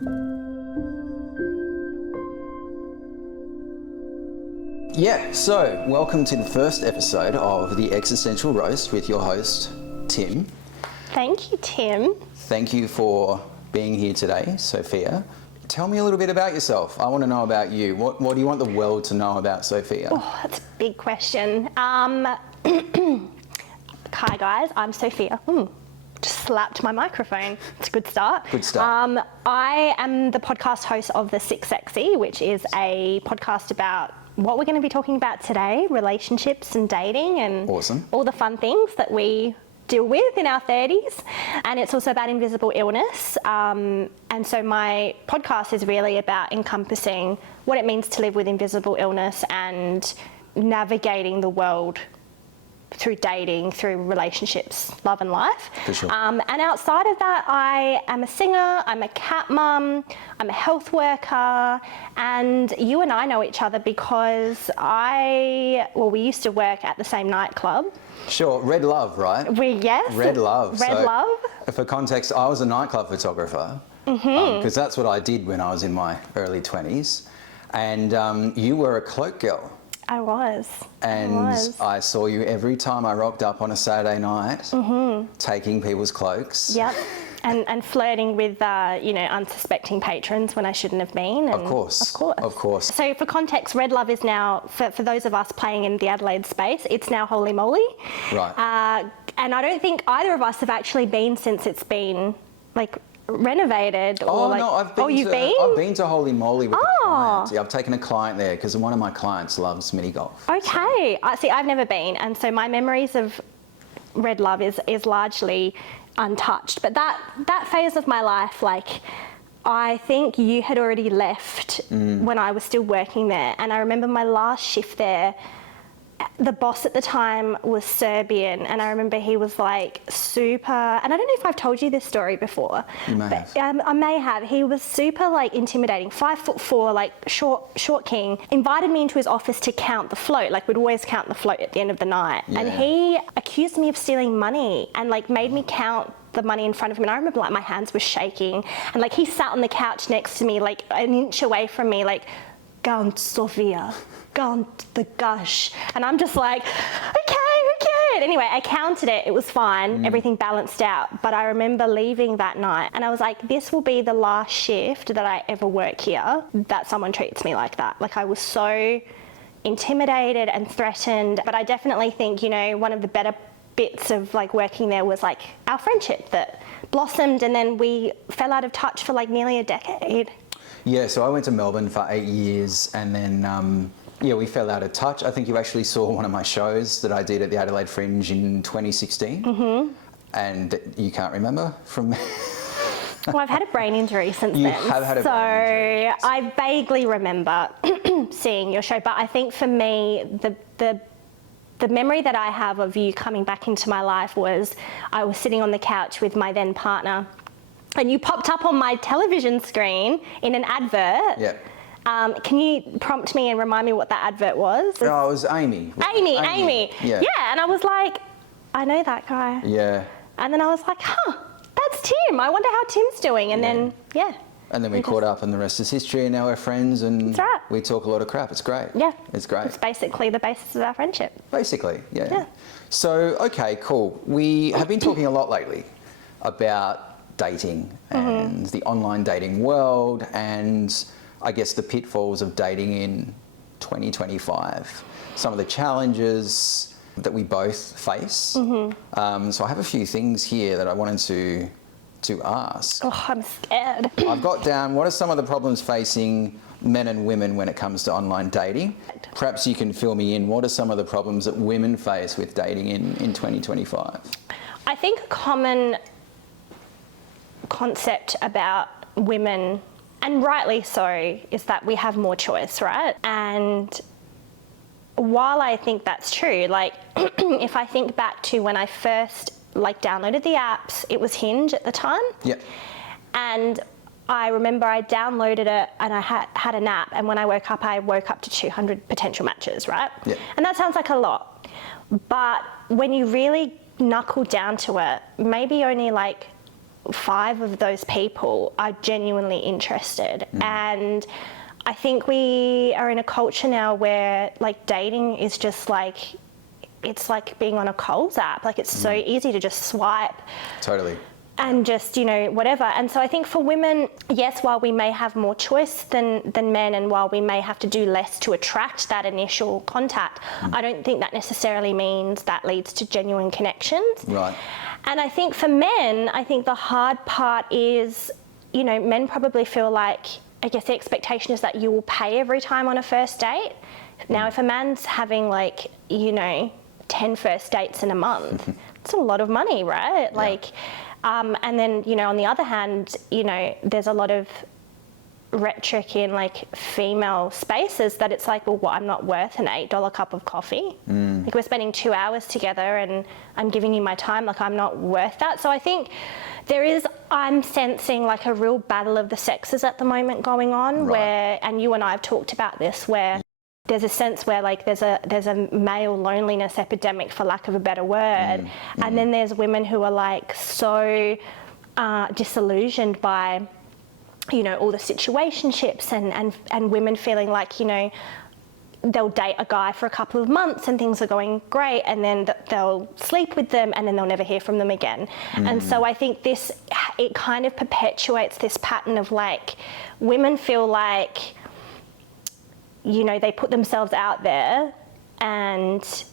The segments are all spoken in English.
Yeah, so welcome to the first episode of the Existential Roast with your host, Tim. Thank you, Tim. Thank you for being here today, Sophia. Tell me a little bit about yourself. I want to know about you. What do you want the world to know about Sophia? Oh, that's a big question. Hi guys, I'm Sophia. Just slapped my microphone. It's a good start. Good start. I am the podcast host of The Sick Sexy, which is a podcast about what we're going to be talking about today, relationships and dating and Awesome. all the fun things that we deal with in our 30s. And it's also about invisible illness. And so my podcast is really about encompassing what it means to live with invisible illness and navigating the world through dating, through relationships, love and life. For sure. And outside of that, I am a singer, I'm a cat mum, I'm a health worker, and you and I know each other because we used to work at the same nightclub. Sure, Red Love, right? Yes. Red Love. Red Love. For context, I was a nightclub photographer because that's what I did when I was in my early 20s. And you were a cloak girl. I was. And I saw you every time I rocked up on a Saturday night, taking people's cloaks. Yep. And flirting with, unsuspecting patrons when I shouldn't have been. And Of course. So for context, Red Love is now, for those of us playing in the Adelaide space, it's now Holy Moly. Right. And I don't think either of us have actually been since it's been, renovated or I've been to Holy Moly with a client. Yeah, I've taken a client there because one of my clients loves mini golf. Okay. I've never been, and so my memories of Red Love is largely untouched. But that phase of my life, I think you had already left when I was still working there, and I remember my last shift there. The boss at the time was Serbian, and I remember he was super, and I don't know if I've told you this story before. You may have. I may have. He was super intimidating, 5'4", short king, invited me into his office to count the float. We'd always count the float at the end of the night. Yeah. And he accused me of stealing money and made me count the money in front of him, and I remember my hands were shaking, and he sat on the couch next to me, an inch away from me, "Count, Sophia, count the gush," and I'm just okay. Anyway, I counted it, it was fine, everything balanced out, but I remember leaving that night and I was this will be the last shift that I ever work here that someone treats me like that. I was so intimidated and threatened, but I definitely think, one of the better bits of working there was our friendship that blossomed, and then we fell out of touch for nearly a decade. Yeah, so I went to Melbourne for 8 years, and then we fell out of touch. I think you actually saw one of my shows that I did at the Adelaide Fringe in 2016, and you can't remember from. Well, I've had a brain injury since then. You have had a brain injury. So I vaguely remember seeing your show, but I think for me, the memory that I have of you coming back into my life was I was sitting on the couch with my then partner, and you popped up on my television screen in an advert. Yeah. Can you prompt me and remind me what that advert was? No, it was Amy. Amy. Yeah. Yeah, and I was I know that guy. Yeah. And then I was that's Tim. I wonder how Tim's doing. And then, And then we caught up, and the rest is history, and now we're friends, and That's right. we talk a lot of crap. It's great. Yeah. It's great. It's basically the basis of our friendship. Basically, yeah. Yeah. So, okay, cool. We have been talking a lot lately about dating and the online dating world, and I guess the pitfalls of dating in 2025. Some of the challenges that we both face. So I have a few things here that I wanted to ask. Oh, I'm scared. I've got down, what are some of the problems facing men and women when it comes to online dating? Perhaps you can fill me in. What are some of the problems that women face with dating in 2025? I think a common concept about women, and rightly so, is that we have more choice, right? And while I think that's true, if I think back to when I first downloaded the apps, it was Hinge at the time. Yeah. And I remember I downloaded it and I had a nap, and when I woke up to 200 potential matches, right? Yeah. And that sounds like a lot. But when you really knuckle down to it, maybe only 5 of those people are genuinely interested. And I think we are in a culture now where like dating is just like, it's like being on a Coles app. Like it's so easy to just swipe. Totally. And just, you know, whatever. And so I think for women, yes, while we may have more choice than men, and while we may have to do less to attract that initial contact, I don't think that necessarily means that leads to genuine connections. Right. And I think for men, I think the hard part is, you know, men probably feel like, I guess the expectation is that you will pay every time on a first date. Now, if a man's having like, you know, 10 first dates in a month, it's a lot of money, right? Like, and then, you know, on the other hand, you know, there's a lot of rhetoric in like female spaces that it's like, well, I'm not worth an $8 cup of coffee. Like we're spending 2 hours together and I'm giving you my time, like I'm not worth that. So I think I'm sensing like a real battle of the sexes at the moment going on, where, and you and I have talked about this, where there's a sense where like there's a male loneliness epidemic, for lack of a better word, and then there's women who are like so disillusioned by, you know, all the situationships and women feeling like, you know, they'll date a guy for a couple of months and things are going great, and then they'll sleep with them and then they'll never hear from them again. And so I think it kind of perpetuates this pattern of like women feel like, you know, they put themselves out there and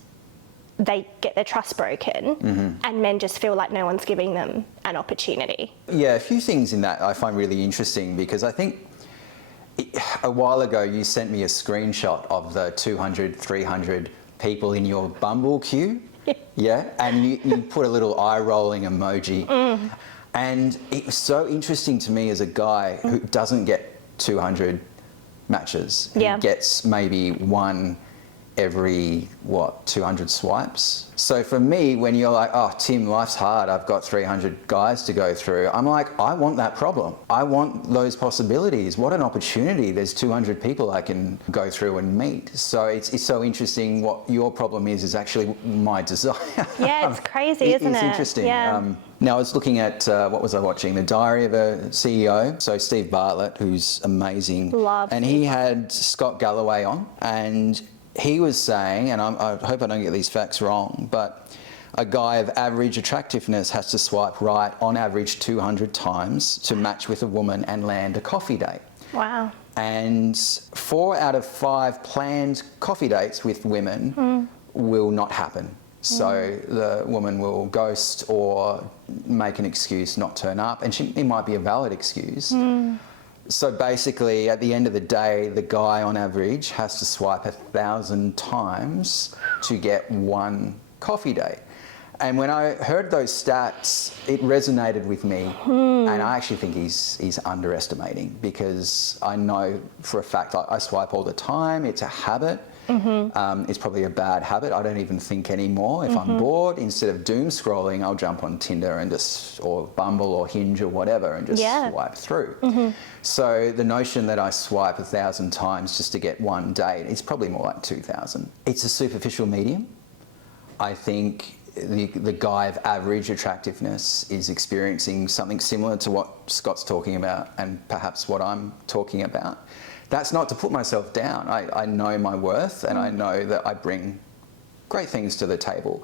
they get their trust broken, and men just feel like no one's giving them an opportunity. Yeah, a few things in that I find really interesting, because I think a while ago you sent me a screenshot of the 200, 300 people in your Bumble queue. Yeah, and you put a little eye-rolling emoji. And it was so interesting to me as a guy who doesn't get 200 matches. He gets maybe one every, 200 swipes. So for me, when you're like, oh, Tim, life's hard, I've got 300 guys to go through, I'm like, I want that problem. I want those possibilities. What an opportunity. There's 200 people I can go through and meet. So it's so interesting. What your problem is actually my desire. Yeah, it's crazy, isn't it? It's interesting. Yeah. Now, I was looking at, what was I watching? The Diary of a CEO. So Steve Bartlett, who's amazing. Love And he had Scott Galloway on, and he was saying, and I hope I don't get these facts wrong, but a guy of average attractiveness has to swipe right on average 200 times to match with a woman and land a coffee date. Wow. And 4 out of 5 planned coffee dates with women will not happen. So the woman will ghost or make an excuse, not turn up, and it might be a valid excuse. So basically, at the end of the day, the guy on average has to swipe 1,000 times to get one coffee date. And when I heard those stats, it resonated with me. And I actually think he's underestimating, because I know for a fact I swipe all the time. It's a habit. It's probably a bad habit. I don't even think anymore. If I'm bored, instead of doom scrolling, I'll jump on Tinder and or Bumble or Hinge or whatever and just swipe through. So the notion that I swipe 1,000 times just to get one date, it's probably more like 2,000. It's a superficial medium. I think the guy of average attractiveness is experiencing something similar to what Scott's talking about, and perhaps what I'm talking about. That's not to put myself down. I know my worth, and I know that I bring great things to the table.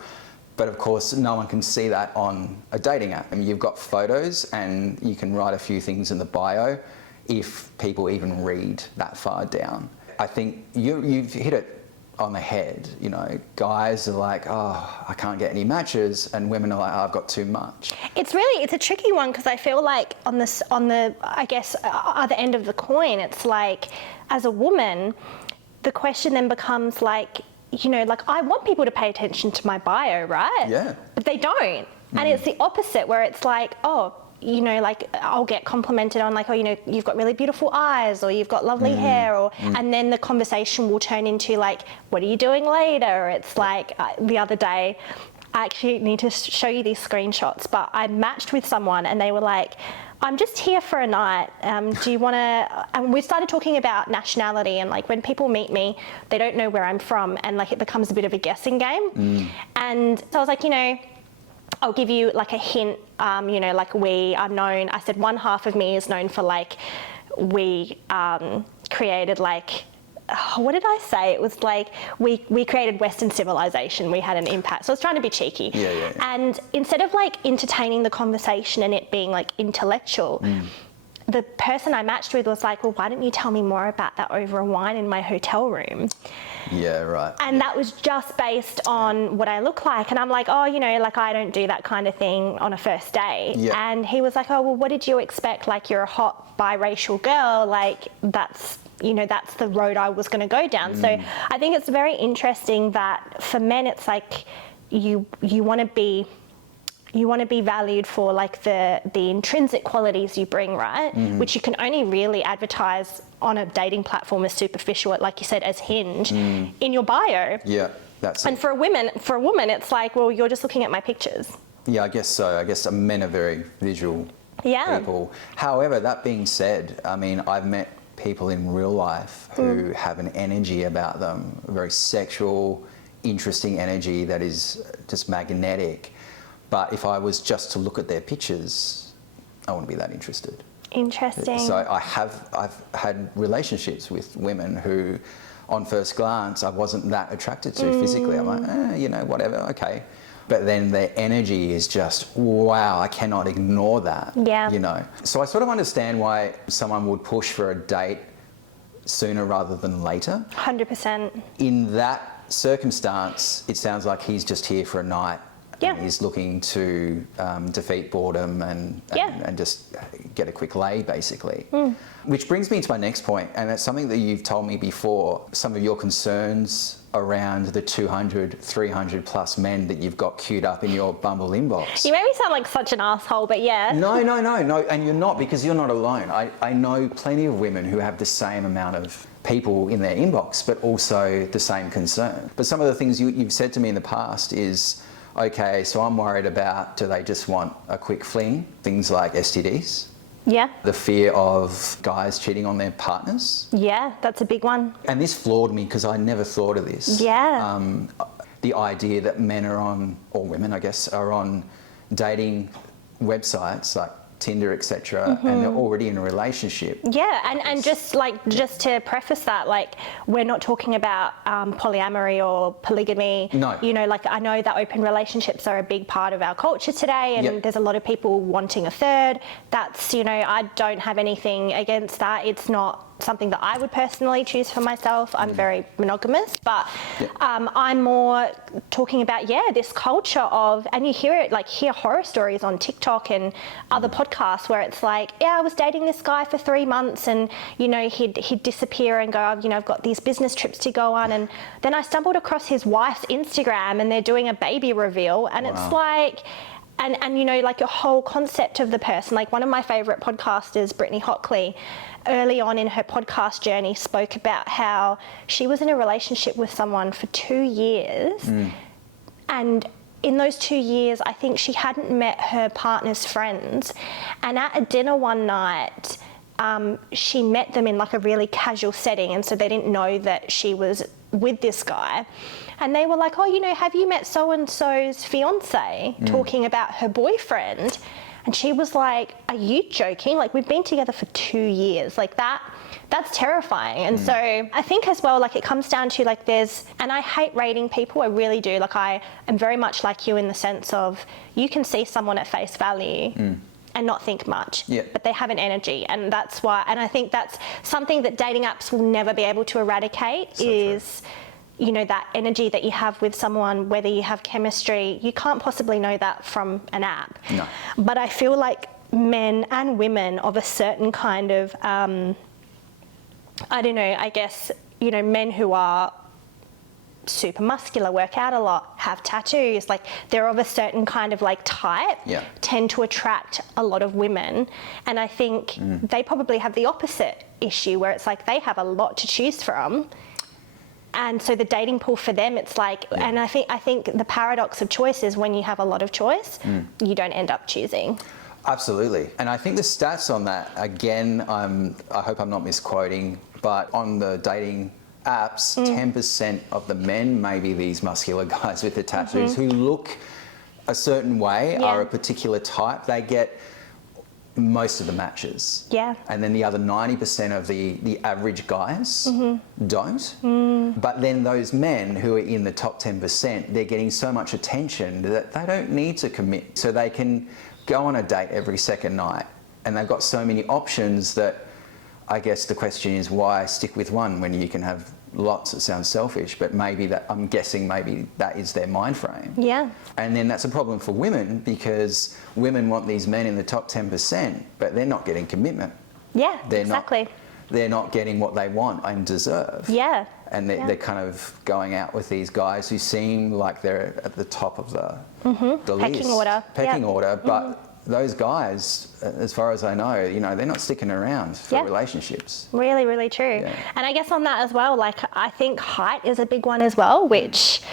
But of course, no one can see that on a dating app. I mean, you've got photos and you can write a few things in the bio if people even read that far down. I think you've hit it on the head. You know, guys are like, oh, I can't get any matches, and women are like, oh, I've got too much. It's a tricky one, because I feel like on the I guess other end of the coin, it's like, as a woman, the question then becomes like, you know, like, I want people to pay attention to my bio, right? Yeah. But they don't. And it's the opposite, where it's like, oh, you know, like, I'll get complimented on like, oh, you know, you've got really beautiful eyes, or you've got lovely hair, or and then the conversation will turn into like, what are you doing later? It's like, the other day, I actually need to show you these screenshots, but I matched with someone and they were like, I'm just here for a night. Do you want to? And we started talking about nationality, and like, when people meet me, they don't know where I'm from, and like, it becomes a bit of a guessing game. And so I was like, you know, I'll give you like a hint, you know, like we are known, I said one half of me is known for like, we created like, what did I say? It was like we created Western civilization. We had an impact. So I was trying to be cheeky. Yeah. And instead of like entertaining the conversation and it being like intellectual, the person I matched with was like, well, why don't you tell me more about that over a wine in my hotel room? Yeah, right. And that was just based on what I look like. And I'm like, oh, you know, like I don't do that kind of thing on a first date. Yeah. And he was like, oh, well, what did you expect? Like, you're a hot biracial girl. Like, that's, you know, that's the road I was going to go down. So I think it's very interesting that for men, it's like you want to be valued for like the intrinsic qualities you bring, right? Which you can only really advertise on a dating platform as superficial, like you said, as Hinge, in your bio. Yeah, that's And it. for a woman, it's like, well, you're just looking at my pictures. Yeah, I guess so. I guess men are very visual people. However, that being said, I mean, I've met people in real life who have an energy about them, a very sexual, interesting energy that is just magnetic. But if I was just to look at their pictures, I wouldn't be that interested. Interesting. So I've had relationships with women who, on first glance, I wasn't that attracted to physically. I'm like, you know, whatever, okay. But then their energy is just, wow, I cannot ignore that. Yeah. You know. So I sort of understand why someone would push for a date sooner rather than later. 100%. In that circumstance, it sounds like he's just here for a night. Yeah. And he's looking to defeat boredom and just get a quick lay, basically. Which brings me to my next point, and it's something that you've told me before, some of your concerns around the 200, 300 plus men that you've got queued up in your Bumble inbox. You made me sound like such an asshole, but yeah. No, and you're not, because you're not alone. I know plenty of women who have the same amount of people in their inbox, but also the same concern. But some of the things you've said to me in the past is, okay, so I'm worried about, do they just want a quick fling? Things like STDs. Yeah. The fear of guys cheating on their partners. Yeah, that's a big one. And this floored me because I never thought of this. Yeah. The idea that men are on, or women I guess, are on dating websites like Tinder, etc., and they're already in a relationship. Yeah, and just to preface that, like, we're not talking about polyamory or polygamy. No. You know, like, I know that open relationships are a big part of our culture today, and there's a lot of people wanting a third. That's, you know, I don't have anything against that. It's not something that I would personally choose for myself. I'm very monogamous, but I'm more talking about, this culture of, and you hear it, like, hear horror stories on TikTok and other podcasts where it's like, I was dating this guy for 3 months and, you know, he'd disappear and go, you know, I've got these business trips to go on. And then I stumbled across his wife's Instagram and they're doing a baby reveal. And it's like, and you know, like, your whole concept of the person, like, one of my favorite podcasters, Brittany Hockley, early on in her podcast journey spoke about how she was in a relationship with someone for 2 years. And in those 2 years, I think she hadn't met her partner's friends. And at a dinner one night, she met them in like a really casual setting. And so they didn't know that she was with this guy. And they were like, oh, you know, have you met so-and-so's fiance? Talking about her boyfriend. And she was like, are you joking? Like, we've been together for 2 years. Like, that's terrifying. And so I think as well, like, it comes down to, like, and I hate rating people, I really do. Like, I am very much like you in the sense of, you can see someone at face value and not think much, but they have an energy. And that's why, and I think that's something that dating apps will never be able to eradicate, is, you know, that energy that you have with someone, whether you have chemistry, you can't possibly know that from an app. No. But I feel like men and women of a certain kind of, I don't know, I guess, you know, men who are super muscular, work out a lot, have tattoos, like, they're of a certain kind of like type, tend to attract a lot of women. And I think they probably have the opposite issue where it's like they have a lot to choose from. And so the dating pool for them, it's like, and I think the paradox of choice is when you have a lot of choice, you don't end up choosing. Absolutely. And I think the stats on that, again, I hope I'm not misquoting, but on the dating apps, 10% of the men may be these muscular guys with the tattoos who look a certain way, Yeah. are a particular type, they get most of the matches. Yeah. And then the other 90% of the average guys don't. But then those men who are in the top 10%, they're getting so much attention that they don't need to commit. So they can go on a date every second night, and they've got so many options that I guess the question is, why stick with one when you can have lots? It sounds selfish, but maybe that, I'm guessing maybe that is their mind frame. Yeah. And then that's a problem for women, because women want these men in the top 10%, but they're not getting commitment. Yeah, They're exactly. They're not getting what they want and deserve. Yeah. And they're kind of going out with these guys who seem like they're at the top of the Pecking list. order. Pecking Yeah. order, but those guys, as far as I know, they're not sticking around for Yeah. relationships. Really, really true. Yeah. And I guess on that as well, like, I think height is a big one as well, which,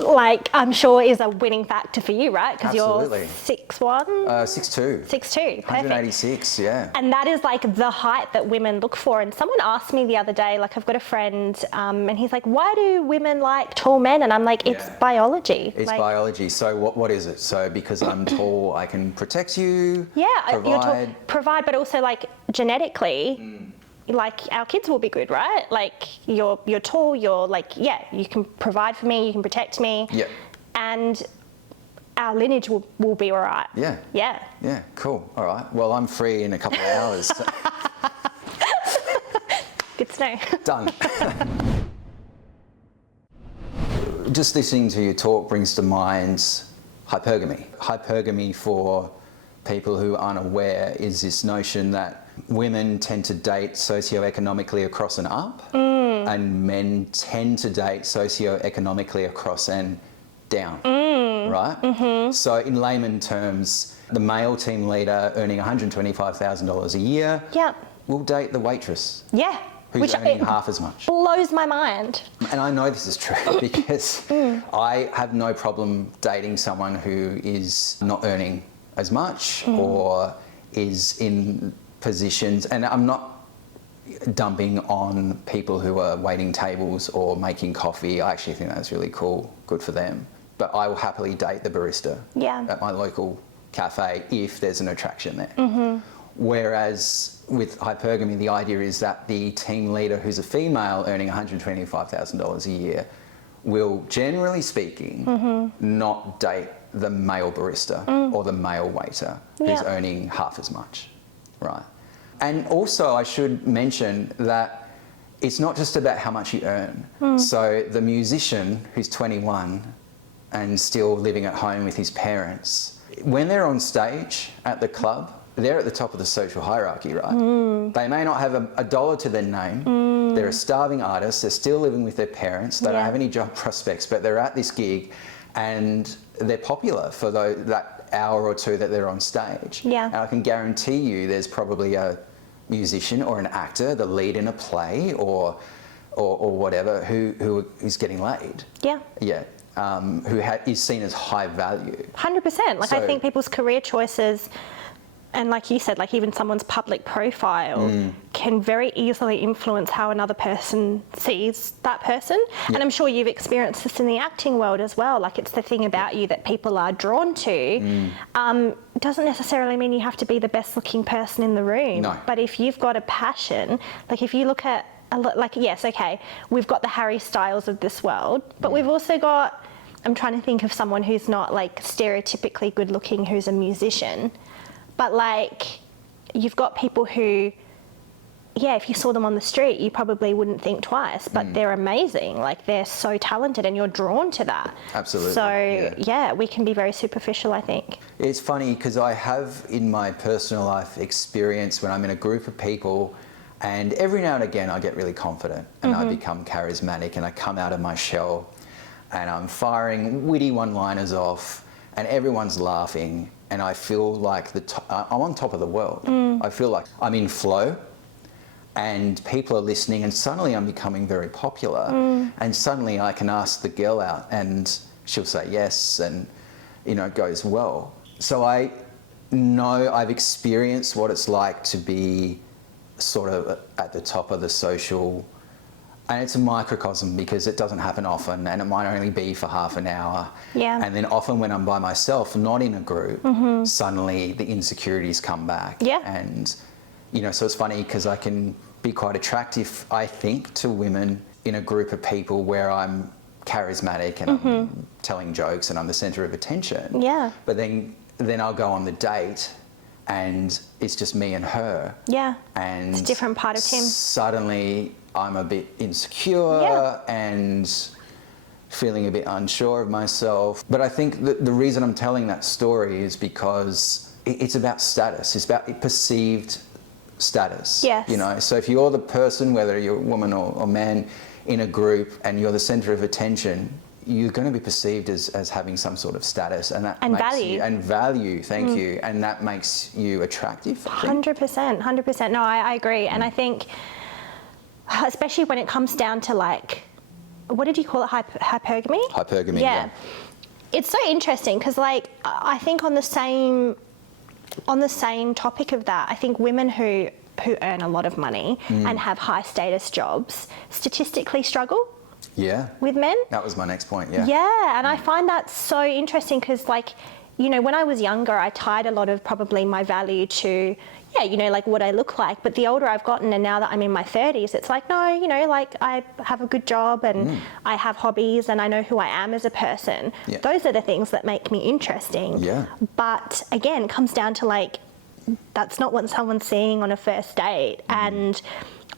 like, I'm sure is a winning factor for you, right? Because you're Absolutely. 6'1", 6'2", 6'2", perfect. 186, yeah. And that is like the height that women look for. And someone asked me the other day, like, I've got a friend, and he's like, why do women like tall men? And I'm like, it's Yeah. biology. It's like, biology. So what is it? So because I'm tall, I can protect you, Yeah, provide. provide, but also like genetically, like our kids will be good, right? Like you're tall, you're like, yeah, you can provide for me, you can protect me, Yeah. and our lineage will be all right. Yeah. Yeah. Yeah, cool. All right. Well, I'm free in a couple of hours. So Good to know. done. Just listening to you talk brings to mind hypergamy. Hypergamy, for people who aren't aware, is this notion that women tend to date socioeconomically across and up, and men tend to date socioeconomically across and down, right? So in layman terms, the male team leader earning $125,000 a year Yeah. will date the waitress Yeah. who's Which earning it half as much. blows my mind. And I know this is true because I have no problem dating someone who is not earning as much or is in positions, and I'm not dumping on people who are waiting tables or making coffee. I actually think that's really cool, good for them. But I will happily date the barista Yeah. at my local cafe if there's an attraction there. Whereas with hypergamy, the idea is that the team leader who's a female earning $125,000 a year will, generally speaking, not date the male barista or the male waiter who's Yeah. earning half as much, right? And also I should mention that it's not just about how much you earn. So the musician who's 21 and still living at home with his parents, when they're on stage at the club, they're at the top of the social hierarchy, right? They may not have a dollar to their name. They're a starving artist. They're still living with their parents. They don't Yeah. have any job prospects, but they're at this gig and they're popular for that hour or two that they're on stage. Yeah. And I can guarantee you there's probably a musician or an actor, the lead in a play or whatever, who is getting laid. Yeah. Yeah. Who is seen as high value. 100%. Like, I So- think people's career choices, and like you said, like even someone's public profile can very easily influence how another person sees that person. Yeah. And I'm sure you've experienced this in the acting world as well. Like, it's the thing about you that people are drawn to. Doesn't necessarily mean you have to be the best looking person in the room. No. But if you've got a passion, like if you look at, like, yes, okay, we've got the Harry Styles of this world, but we've also got, I'm trying to think of someone who's not like stereotypically good looking, who's a musician. But like, you've got people who, yeah, if you saw them on the street, you probably wouldn't think twice, but they're amazing. Like, they're so talented and you're drawn to that. Absolutely, So yeah. we can be very superficial, I think. It's funny because I have in my personal life experience when I'm in a group of people, and every now and again I get really confident and I become charismatic and I come out of my shell and I'm firing witty one-liners off and everyone's laughing and I feel like I'm on top of the world. I feel like I'm in flow and people are listening and suddenly I'm becoming very popular and suddenly I can ask the girl out and she'll say yes and, it goes well. So I know I've experienced what it's like to be sort of at the top of the social And it's a microcosm because it doesn't happen often and it might only be for half an hour. Yeah. And then often when I'm by myself, not in a group, suddenly the insecurities come back. Yeah. And, you know, so it's funny because I can be quite attractive, I think, to women in a group of people where I'm charismatic and I'm telling jokes and I'm the centre of attention. Yeah. But then I'll go on the date and it's just me and her. Yeah. And it's a different part of him. Suddenly I'm a bit insecure and feeling a bit unsure of myself. But I think that the reason I'm telling that story is because it's about status. It's about perceived status. Yes. You know, so if you're the person, whether you're a woman or man, in a group and you're the centre of attention, you're going to be perceived as having some sort of status, and that and makes value. you, and value. Thank you, and that makes you attractive. 100%. No, I agree, and I think, especially when it comes down to like, what did you call it? Hypergamy. Hypergamy. Yeah. It's so interesting because, like, I think on the same topic of that, I think women who earn a lot of money and have high status jobs statistically struggle with men. That was my next point. Yeah. Yeah, and I find that so interesting because, like, you know, when I was younger, I tied a lot of probably my value to, you know, like what I look like. But the older I've gotten and now that I'm in my 30s, it's like, no, you know, like I have a good job and I have hobbies and I know who I am as a person. Yeah. Those are the things that make me interesting. Yeah. But again, it comes down to like, that's not what someone's seeing on a first date. And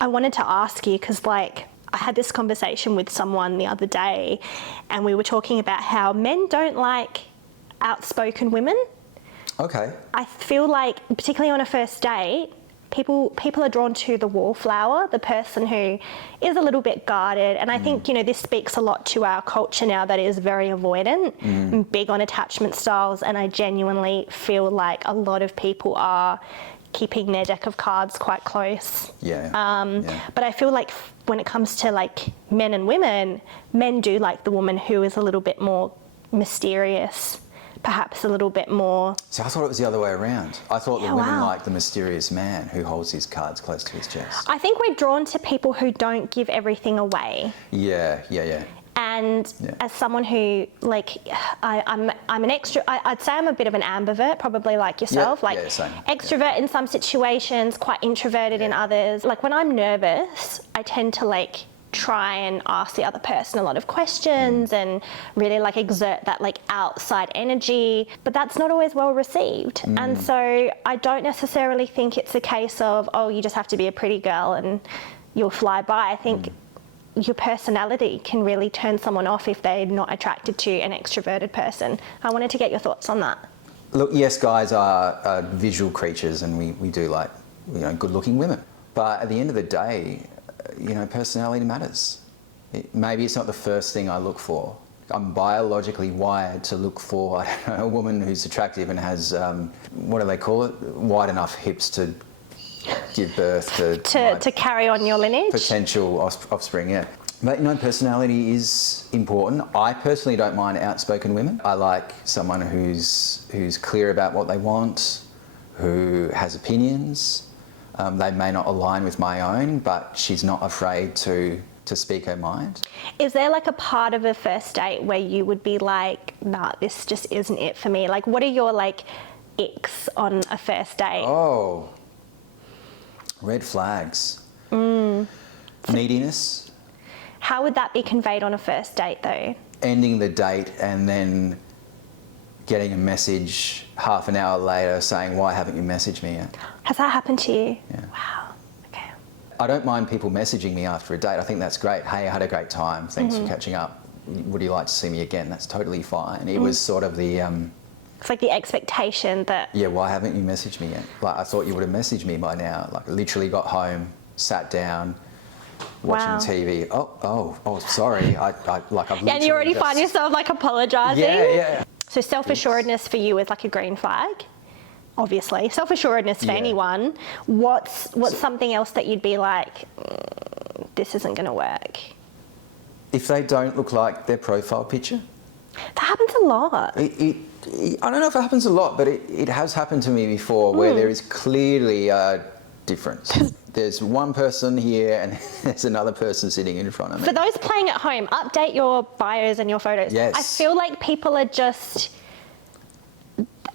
I wanted to ask you, because like I had this conversation with someone the other day and we were talking about how men don't like outspoken women. Okay. I feel like, particularly on a first date, people are drawn to the wallflower, the person who is a little bit guarded. And I think, you know, this speaks a lot to our culture now that is very avoidant and big on attachment styles. And I genuinely feel like a lot of people are keeping their deck of cards quite close. But I feel like when it comes to like men and women, men do like the woman who is a little bit more mysterious, perhaps a little bit more. So I thought it was the other way around. I thought the women wow. like the mysterious man who holds his cards close to his chest. I think we're drawn to people who don't give everything away. Yeah. And as someone who, like, I'm an I'd say I'm a bit of an ambivert, probably like yourself. Same. Extrovert in some situations, quite introverted in others. Like when I'm nervous, I tend to like try and ask the other person a lot of questions and really like exert that like outside energy, but that's not always well received. And so I don't necessarily think it's a case of, oh, you just have to be a pretty girl and you'll fly by. I think your personality can really turn someone off if they're not attracted to an extroverted person. I wanted to get your thoughts on that. Look, yes, guys are visual creatures and we do like, you know, good looking women. But at the end of the day, you know, personality matters. Maybe it's not the first thing I look for. I'm biologically wired to look for, I don't know, a woman who's attractive and has, what do they call it? Wide enough hips to give birth to carry on your lineage. Potential offspring, yeah. But, you know, personality is important. I personally don't mind outspoken women. I like someone who's clear about what they want, who has opinions. They may not align with my own, but she's not afraid to speak her mind. Is there like a part of a first date where you would be like, nah, this just isn't it for me? Like, what are your like icks on a first date? Oh, red flags. Neediness. How would that be conveyed on a first date though? Ending the date and then getting a message half an hour later saying, why haven't you messaged me yet? Has that happened to you? Yeah. Wow. Okay. I don't mind people messaging me after a date. I think that's great. Hey, I had a great time. Thanks for catching up. Would you like to see me again? That's totally fine. It was sort of the... it's like the expectation that... Yeah, why haven't you messaged me yet? Like, I thought you would have messaged me by now. Like, literally got home, sat down, watching TV. Oh, sorry. I've and you already find yourself like apologising. Yeah. So self-assuredness for you is like a green flag, obviously. Self-assuredness for anyone. What's something else that you'd be like, this isn't going to work? If they don't look like their profile picture. That happens a lot. I don't know if it happens a lot, but it has happened to me before where there is clearly a difference. there's one person here and there's another person sitting in front of me. For those playing at home, update your bios and your photos. Yes. I feel like people are just...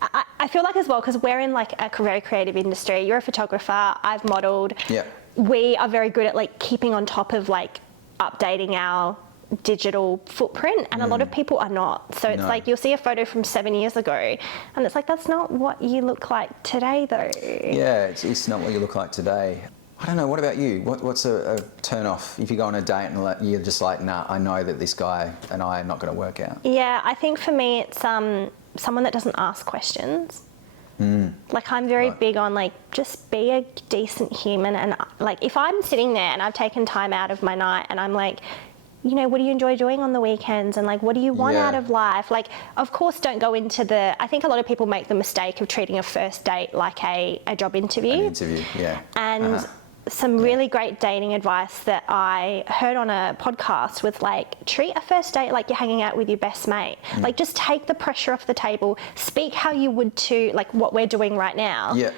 I feel like as well, because we're in like a very creative industry. You're a photographer, I've modelled. Yeah. We are very good at like keeping on top of like updating our digital footprint, and a lot of people are not. So it's like you'll see a photo from 7 years ago and it's like, that's not what you look like today though. Yeah, it's not what you look like today. I don't know, what about you? What's a turn off if you go on a date and you're just like, nah, I know that this guy and I are not going to work out? Yeah, I think for me it's someone that doesn't ask questions. Like I'm very big on like, just be a decent human, and like if I'm sitting there and I've taken time out of my night and I'm like, you know, what do you enjoy doing on the weekends, and like what do you want out of life? Like, of course, don't go into I think a lot of people make the mistake of treating a first date like a job interview. An interview, yeah. And some really great dating advice that I heard on a podcast was like, treat a first date like you're hanging out with your best mate. Like, just take the pressure off the table, speak how you would to like what we're doing right now. Yeah.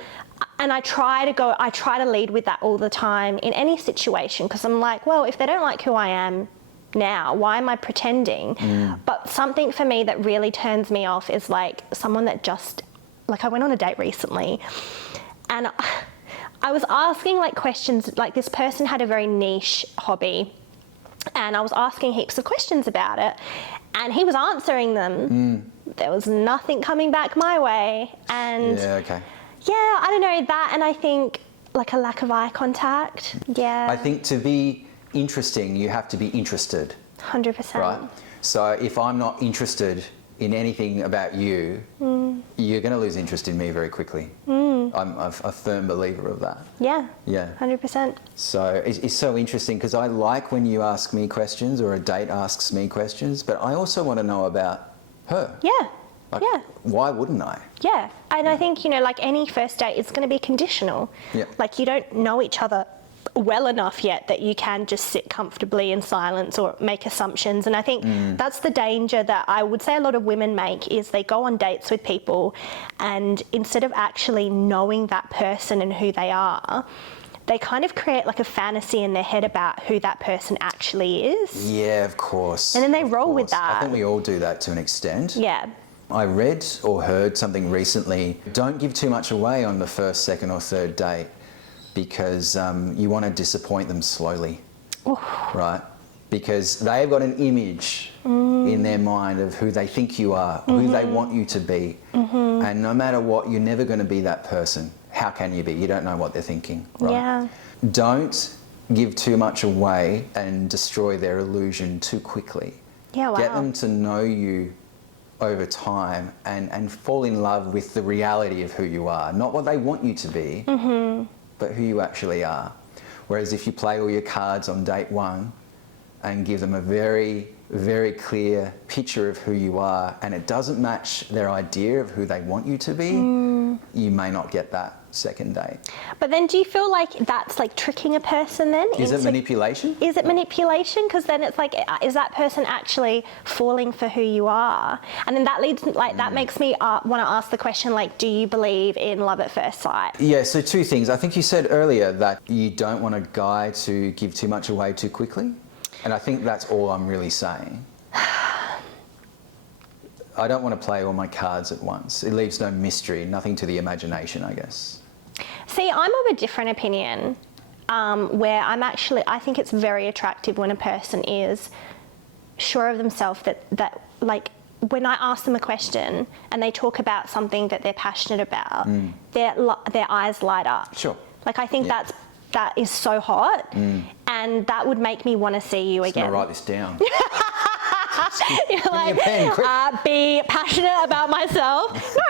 And I try to lead with that all the time in any situation, because I'm like, well, if they don't like who I am now, why am I pretending? But something for me that really turns me off is like someone that just, like I went on a date recently and I was asking like questions, like this person had a very niche hobby and I was asking heaps of questions about it and he was answering them. There was nothing coming back my way. And I don't know, that, and I think like a lack of eye contact. I think to be interesting, you have to be interested. 100%. Right? So if I'm not interested in anything about you, you're going to lose interest in me very quickly. I'm a firm believer of that. Yeah. 100%. So it's so interesting, because I like when you ask me questions or a date asks me questions, but I also want to know about her. Like, why wouldn't I? And I think, you know, like any first date is going to be conditional. Like you don't know each other well enough yet that you can just sit comfortably in silence or make assumptions. And I think that's the danger that I would say a lot of women make, is they go on dates with people and instead of actually knowing that person and who they are, they kind of create like a fantasy in their head about who that person actually is. Yeah, of course. And then they roll with that. I think we all do that to an extent. Yeah. I read or heard something recently, don't give too much away on the first, second or third date, because you want to disappoint them slowly, right? Because they've got an image in their mind of who they think you are, who they want you to be. And no matter what, you're never going to be that person. How can you be? You don't know what they're thinking, right? Don't give too much away and destroy their illusion too quickly. Get them to know you over time and fall in love with the reality of who you are, not what they want you to be, but who you actually are. Whereas if you play all your cards on date one and give them a very, very clear picture of who you are and it doesn't match their idea of who they want you to be, you may not get that second date. But then do you feel like that's like tricking a person then? Is it manipulation? Is it manipulation? Because then it's like, is that person actually falling for who you are? And then that leads, like, that makes me want to ask the question, like, do you believe in love at first sight? Yeah, so two things. I think you said earlier that you don't want a guy to give too much away too quickly. And I think that's all I'm really saying. I don't want to play all my cards at once. It leaves no mystery, nothing to the imagination, I guess. See, I'm of a different opinion, where I think it's very attractive when a person is sure of themselves, that like, when I ask them a question and they talk about something that they're passionate about, their eyes light up. Sure. Like, I think that is so hot, and that would make me want to see you again. I'm going to write this down. You're like, be passionate about myself. No,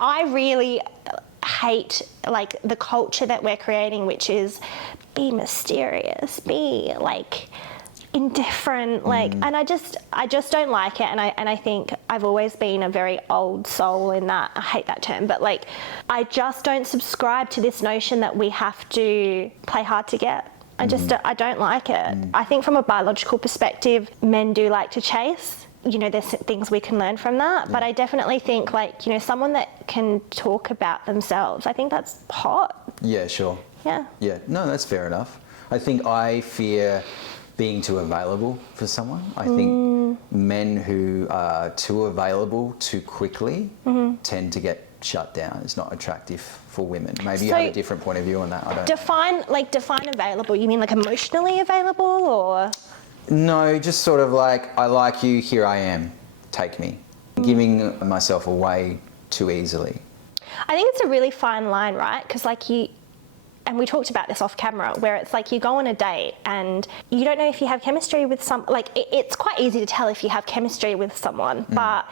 I really hate like the culture that we're creating, which is be mysterious, be like indifferent, like, and I just don't like it. And I think I've always been a very old soul in that. I hate that term, but like, I just don't subscribe to this notion that we have to play hard to get. I don't like it. I think from a biological perspective, men do like to chase. you know, there's things we can learn from that. But I definitely think, like, you know, someone that can talk about themselves, I think that's hot. Yeah, sure. Yeah. Yeah, no, that's fair enough. I think I fear being too available for someone. I think men who are too available too quickly tend to get shut down. It's not attractive for women. Maybe you So, have a different point of view on that. I don't. Define available. You mean like emotionally available, or? No, just sort of like, I like you, here I am, take me. Giving myself away too easily. I think it's a really fine line, right? Because like and we talked about this off camera, where it's like you go on a date and you don't know if you have chemistry with it's quite easy to tell if you have chemistry with someone, but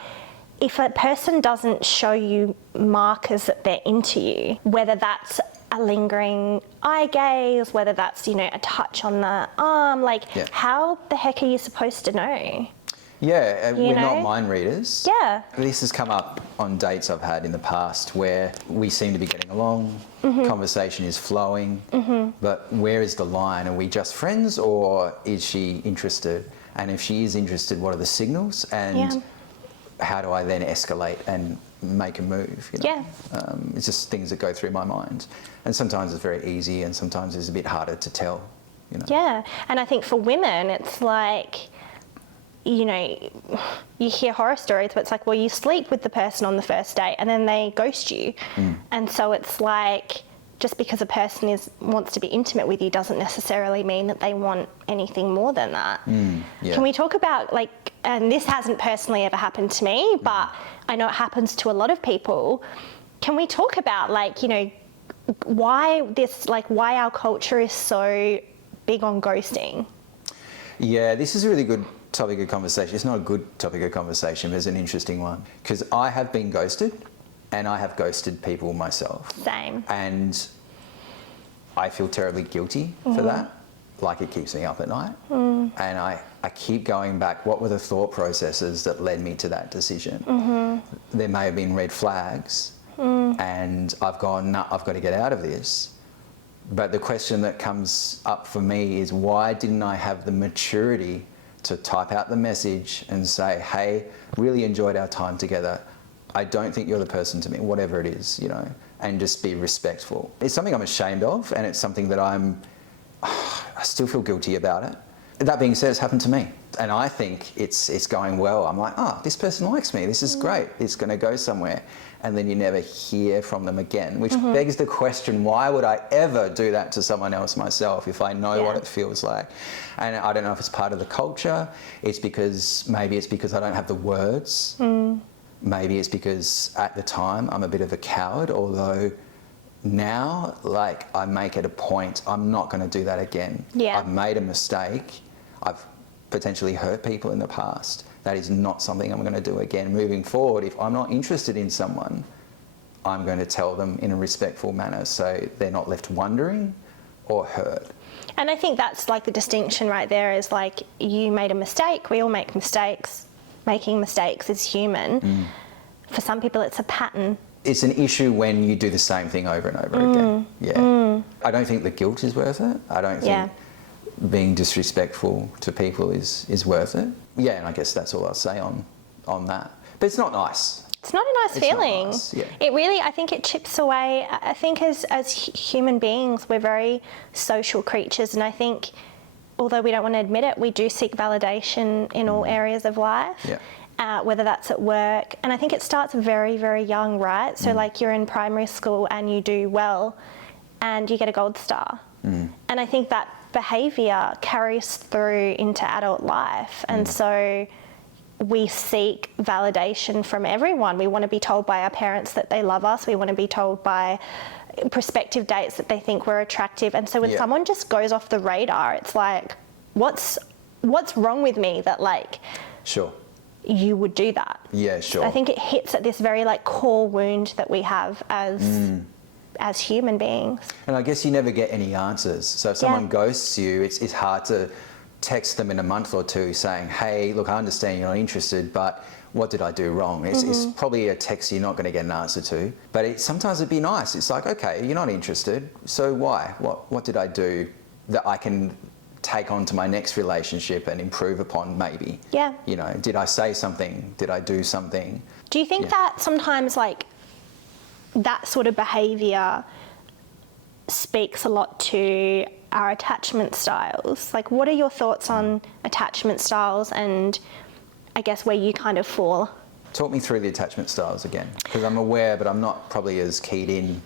if a person doesn't show you markers that they're into you, whether that's a lingering eye gaze, whether that's, you know, a touch on the arm, how the heck are you supposed to know? Yeah, we're know? not mind readers. Yeah. This has come up on dates I've had in the past where we seem to be getting along, conversation is flowing, but where is the line? Are we just friends, or is she interested? And if she is interested, what are the signals? And how do I then escalate and make a move? You know? Yeah. It's just things that go through my mind. And sometimes it's very easy and sometimes it's a bit harder to tell. You know? Yeah, and I think for women, it's like, you know, you hear horror stories, but it's like, well, you sleep with the person on the first date and then they ghost you. And so it's like, just because a person wants to be intimate with you doesn't necessarily mean that they want anything more than that. Can we talk about, like, and this hasn't personally ever happened to me, but I know it happens to a lot of people. Can we talk about, like, you know, why our culture is so big on ghosting? Yeah, this is a really good topic of conversation. It's not a good topic of conversation, but it's an interesting one. Because I have been ghosted and I have ghosted people myself. Same. And I feel terribly guilty for that. Like, it keeps me up at night. And I keep going back, what were the thought processes that led me to that decision? There may have been red flags and I've gone, nah, I've got to get out of this. But the question that comes up for me is, why didn't I have the maturity to type out the message and say, hey, really enjoyed our time together. I don't think you're the person to me, whatever it is, you know, and just be respectful. It's something I'm ashamed of, and it's something that I still feel guilty about it. That being said, it's happened to me, and I think it's going well. I'm like, this person likes me. This is great. It's going to go somewhere. And then you never hear from them again, which begs the question, why would I ever do that to someone else myself if I know what it feels like? And I don't know if it's part of the culture. Maybe it's because I don't have the words. Maybe it's because at the time I'm a bit of a coward, although now, like, I make it a point, I'm not going to do that again. Yeah. I've made a mistake. I've potentially hurt people in the past. That is not something I'm going to do again. Moving forward, if I'm not interested in someone, I'm going to tell them in a respectful manner so they're not left wondering or hurt. And I think that's like the distinction right there, is like, you made a mistake. We all make mistakes. Making mistakes is human. For some people, it's a pattern. It's an issue when you do the same thing over and over again. Yeah. I don't think the guilt is worth it. I don't think being disrespectful to people is worth it. Yeah, and I guess that's all I'll say on that. But it's not nice. It's not a nice feeling. Nice, yeah. It really, I think it chips away. I think as human beings, we're very social creatures, and I think, although we don't want to admit it, we do seek validation in all areas of life. Yeah. Whether that's at work. And I think it starts very, very young, right? So like, you're in primary school and you do well and you get a gold star. And I think that behaviour carries through into adult life. And so we seek validation from everyone. We want to be told by our parents that they love us. We want to be told by prospective dates that they think we're attractive. And so when someone just goes off the radar, it's like, what's wrong with me that, like... Sure. You would do that. Yeah, sure. I think it hits at this very, like, core wound that we have as human beings. And I guess you never get any answers. So if someone ghosts you, it's hard to text them in a month or two saying, hey, look, I understand you're not interested, but what did I do wrong? It's probably a text you're not going to get an answer to. But sometimes it'd be nice. It's like, okay, you're not interested, so why? What did I do that I can take on to my next relationship and improve upon maybe. Yeah. You know, did I say something? Did I do something? Do you think that sometimes like that sort of behaviour speaks a lot to our attachment styles? Like, what are your thoughts on attachment styles and I guess where you kind of fall? Talk me through the attachment styles again, because I'm aware, but I'm not probably as keyed in.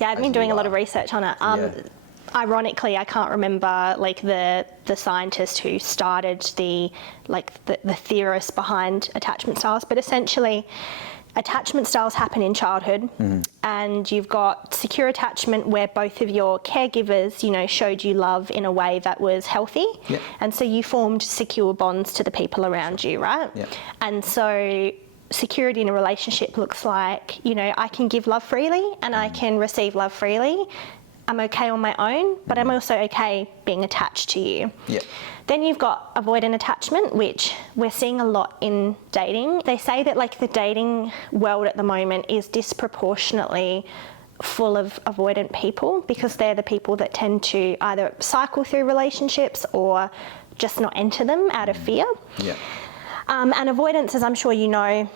Yeah, I've been doing a lot of research on it. Ironically, I can't remember like the scientist who started the theorist behind attachment styles, but essentially attachment styles happen in childhood, and you've got secure attachment where both of your caregivers, you know, showed you love in a way that was healthy, and so you formed secure bonds to the people around you, right? And so security in a relationship looks like, you know, I can give love freely and I can receive love freely. I'm okay on my own, but I'm also okay being attached to you. Then you've got avoidant attachment, which we're seeing a lot in dating. They say that like the dating world at the moment is disproportionately full of avoidant people because they're the people that tend to either cycle through relationships or just not enter them out of fear. And avoidance, as I'm sure you know,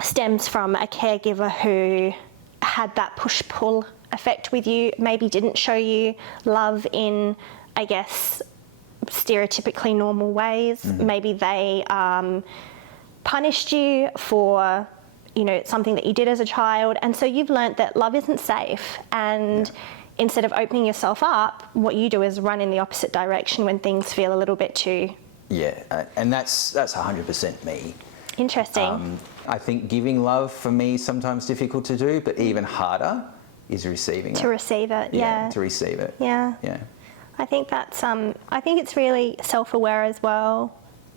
stems from a caregiver who had that push-pull effect with you, maybe didn't show you love in, I guess, stereotypically normal ways. Maybe they punished you for, you know, something that you did as a child. And so you've learnt that love isn't safe. And instead of opening yourself up, what you do is run in the opposite direction when things feel a little bit too... and that's 100% me. Interesting. I think giving love for me is sometimes difficult to do, but even harder is receiving it. To receive it, To receive it. Yeah. I think that's, I think it's really self-aware as well,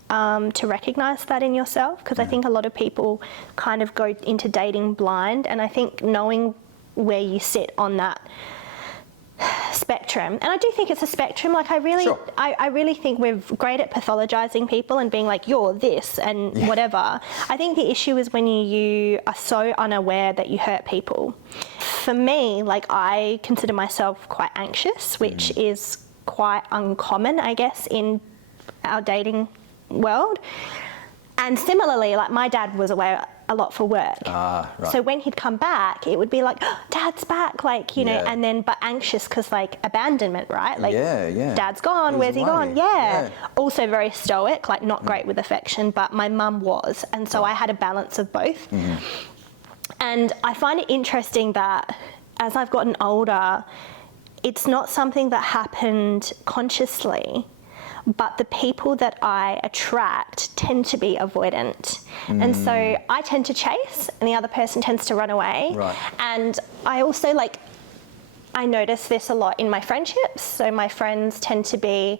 to recognise that in yourself, because I think a lot of people kind of go into dating blind, and I think knowing where you sit on that spectrum, and I do think it's a spectrum, like I really think we're great at pathologizing people and being like, you're this and whatever. I think the issue is when you are so unaware that you hurt people. For me, like I consider myself quite anxious, which is quite uncommon, I guess, in our dating world. And similarly, like my dad was away a lot for work. So when he'd come back, it would be like, oh, Dad's back, like, you know, and then, but anxious because like abandonment, right? Like, Dad's gone, where's he gone? Also very stoic, like not great with affection, but my mum was. And so I had a balance of both. And I find it interesting that as I've gotten older, it's not something that happened consciously, but the people that I attract tend to be avoidant. And so I tend to chase and the other person tends to run away. And I also I notice this a lot in my friendships. So my friends tend to be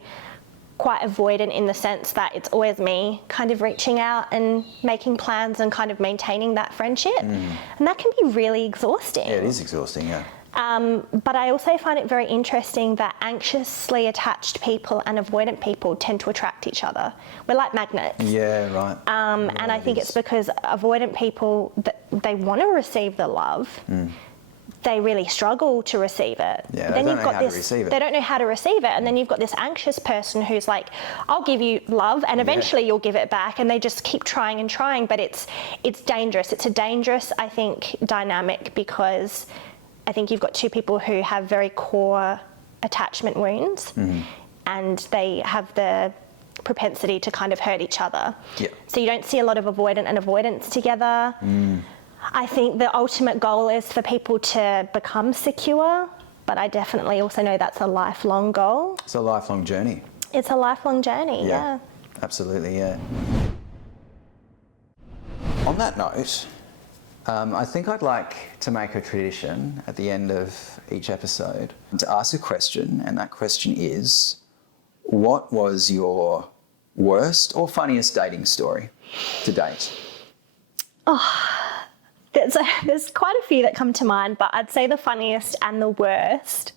quite avoidant in the sense that it's always me kind of reaching out and making plans and kind of maintaining that friendship. And that can be really exhausting. It is exhausting, But I also find it very interesting that anxiously attached people and avoidant people tend to attract each other. We're like magnets. And I think it's because avoidant people, they want to receive the love. They really struggle to receive it. They don't know how to receive it. They don't know how to receive it. And then you've got this anxious person who's like, I'll give you love and eventually you'll give it back. And they just keep trying and trying. But it's dangerous. It's a dangerous, I think, dynamic because I think you've got two people who have very core attachment wounds and they have the propensity to kind of hurt each other. So you don't see a lot of avoidant and avoidance together. I think the ultimate goal is for people to become secure, but I definitely also know that's a lifelong goal. It's a lifelong journey. It's a lifelong journey, Absolutely, On that note, I think I'd like to make a tradition at the end of each episode to ask a question, and that question is, what was your worst or funniest dating story to date? There's quite a few that come to mind, but I'd say the funniest and the worst.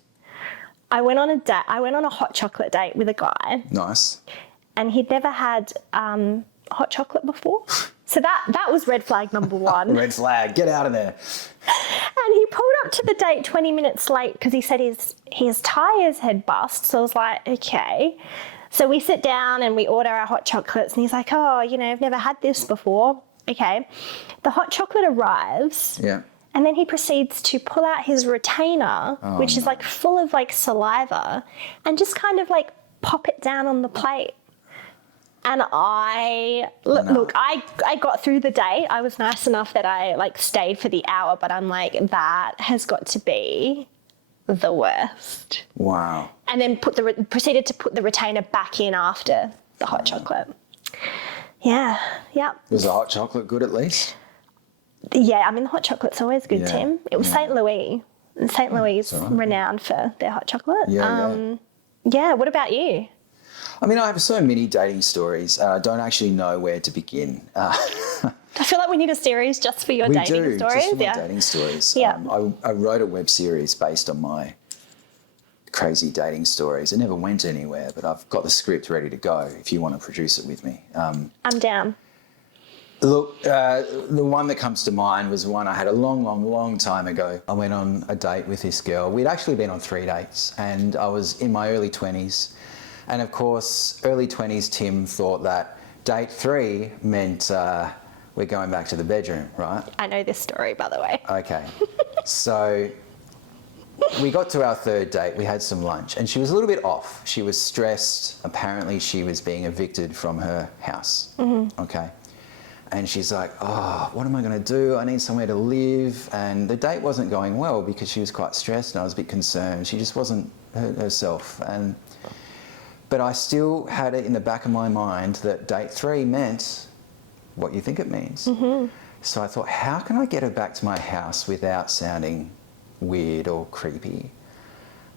I went on a hot chocolate date with a guy. Nice. And he'd never had hot chocolate before. So that was red flag number one. Red flag, get out of there. And he he pulled up to the date 20 minutes late because he said his tyres had bust. So I was like, okay. So we sit down and we order our hot chocolates and he's like, oh, you know, I've never had this before. Okay. The hot chocolate arrives. Yeah. And then he proceeds to pull out his retainer, which is like full of like saliva, and just kind of like pop it down on the plate. And I got through the day. I was nice enough that I like stayed for the hour, but I'm like, that has got to be the worst. Wow. And then proceeded to put the retainer back in after the hot chocolate. Yeah. Was the hot chocolate good at least? Yeah, I mean, the hot chocolate's always good, Yeah, Tim. It was St. Louis. And St. Louis is renowned for their hot chocolate. Yeah, what about you? I mean, I have so many dating stories. I don't actually know where to begin. I feel like we need a series just for your dating stories. Just for my dating stories. Yeah. I wrote a web series based on my crazy dating stories. It never went anywhere, but I've got the script ready to go if you want to produce it with me. I'm down. Look, the one that comes to mind was one I had a long time ago. I went on a date with this girl. We'd actually been on 3 dates and I was in my early 20s. And of course, early 20s Tim thought that date 3 meant we're going back to the bedroom, right? I know this story, by the way. Okay. So we got to our 3rd date, we had some lunch and she was a little bit off. She was stressed. Apparently she was being evicted from her house. Mm-hmm. Okay. And she's like, oh, what am I going to do? I need somewhere to live. And the date wasn't going well because she was quite stressed and I was a bit concerned. She just wasn't herself. But I still had it in the back of my mind that date 3 meant what you think it means. Mm-hmm. So I thought, how can I get her back to my house without sounding weird or creepy?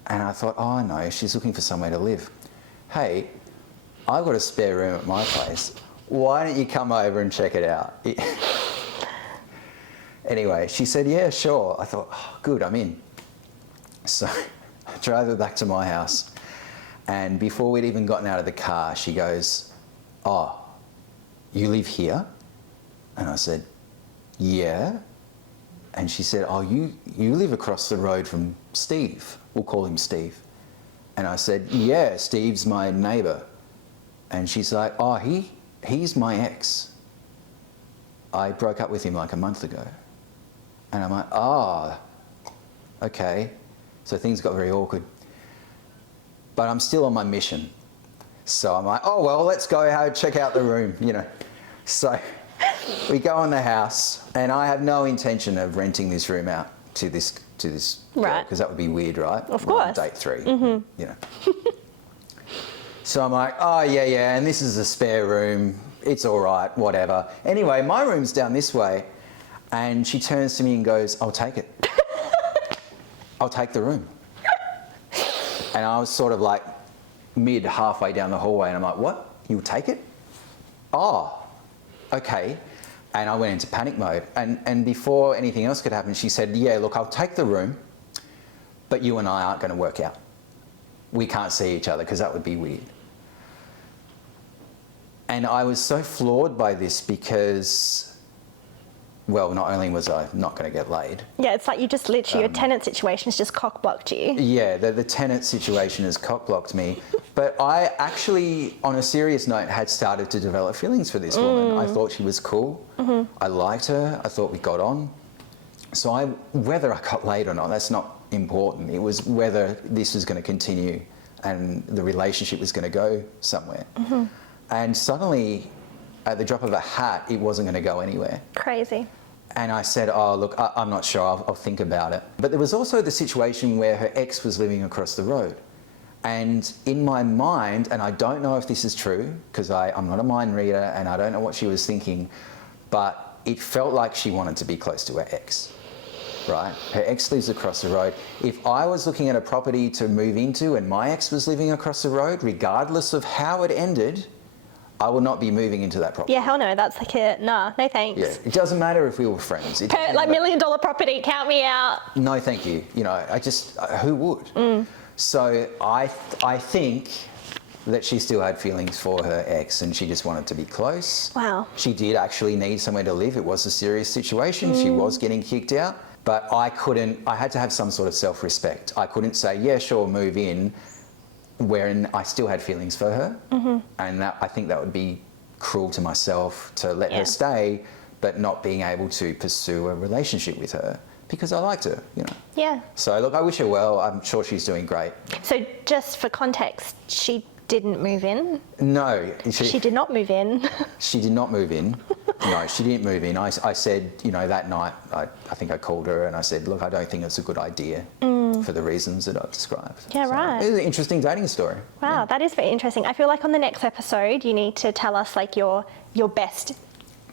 And I thought, oh, no, she's looking for somewhere to live. Hey, I've got a spare room at my place. Why don't you come over and check it out? Anyway, she said, yeah, sure. I thought, oh, good, I'm in. So I drove her back to my house. And before we'd even gotten out of the car, she goes, oh, you live here? And I said, yeah. And she said, oh, you live across the road from Steve. We'll call him Steve. And I said, yeah, Steve's my neighbour. And she's like, oh, he's my ex. I broke up with him like a month ago. And I'm like, oh, okay. So things got very awkward. But I'm still on my mission. So I'm like, oh, well, let's go check out the room, you know. So we go in the house and I have no intention of renting this room out to this right, because that would be weird, right? Of course. Date 3, you know. So I'm like, oh, yeah, and this is a spare room. It's all right, whatever. Anyway, my room's down this way. And she turns to me and goes, I'll take it. I'll take the room. And I was sort of like halfway down the hallway. And I'm like, what? You'll take it? Oh, okay. And I went into panic mode. And before anything else could happen, she said, yeah, look, I'll take the room, but you and I aren't going to work out. We can't see each other because that would be weird. And I was so floored by this because, well, not only was I not going to get laid. Yeah, it's like you just literally, your tenant situation has just cock-blocked you. Yeah, the tenant situation has cock-blocked me. But I actually, on a serious note, had started to develop feelings for this woman. I thought she was cool. Mm-hmm. I liked her. I thought we got on. So whether I got laid or not, that's not important. It was whether this was going to continue and the relationship was going to go somewhere. Mm-hmm. And suddenly, at the drop of a hat, it wasn't going to go anywhere. Crazy. And I said, oh, look, I'm not sure. I'll think about it. But there was also the situation where her ex was living across the road. And in my mind, and I don't know if this is true, because I'm not a mind reader and I don't know what she was thinking, but it felt like she wanted to be close to her ex. Right? Her ex lives across the road. If I was looking at a property to move into and my ex was living across the road, regardless of how it ended, I will not be moving into that property. Yeah, hell no. That's like no thanks. Yeah, it doesn't matter if we were friends. Like $1 million property, count me out. No, thank you. You know, who would? So I think that she still had feelings for her ex and she just wanted to be close. Wow. She did actually need somewhere to live. It was a serious situation. She was getting kicked out. But I had to have some sort of self-respect. I couldn't say, yeah, sure, move in, wherein I still had feelings for her. And I think that would be cruel to myself to let her stay, but not being able to pursue a relationship with her because I liked her, you know. Yeah. So look, I wish her well. I'm sure she's doing great. So just for context, she didn't move in? No. She did not move in? She did not move in. No, she didn't move in. I said, you know, that night, I think I called her and I said, look, I don't think it's a good idea for the reasons that I've described. Yeah, so, right. It's an interesting dating story. Wow, that is very interesting. I feel like on the next episode, you need to tell us like your best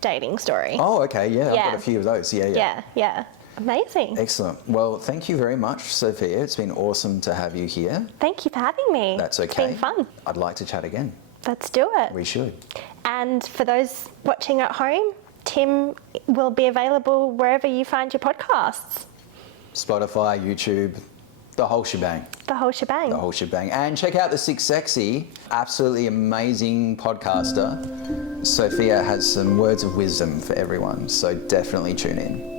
dating story. Oh, okay, yeah. I've got a few of those. Yeah. Amazing. Excellent. Well, thank you very much, Sophia. It's been awesome to have you here. Thank you for having me. That's okay. It's been fun. I'd like to chat again. Let's do it. We should. And for those watching at home, Tim will be available wherever you find your podcasts. Spotify, YouTube, the whole shebang. The whole shebang. The whole shebang. And check out the Six Sexy, absolutely amazing podcaster. Sophia has some words of wisdom for everyone, so definitely tune in.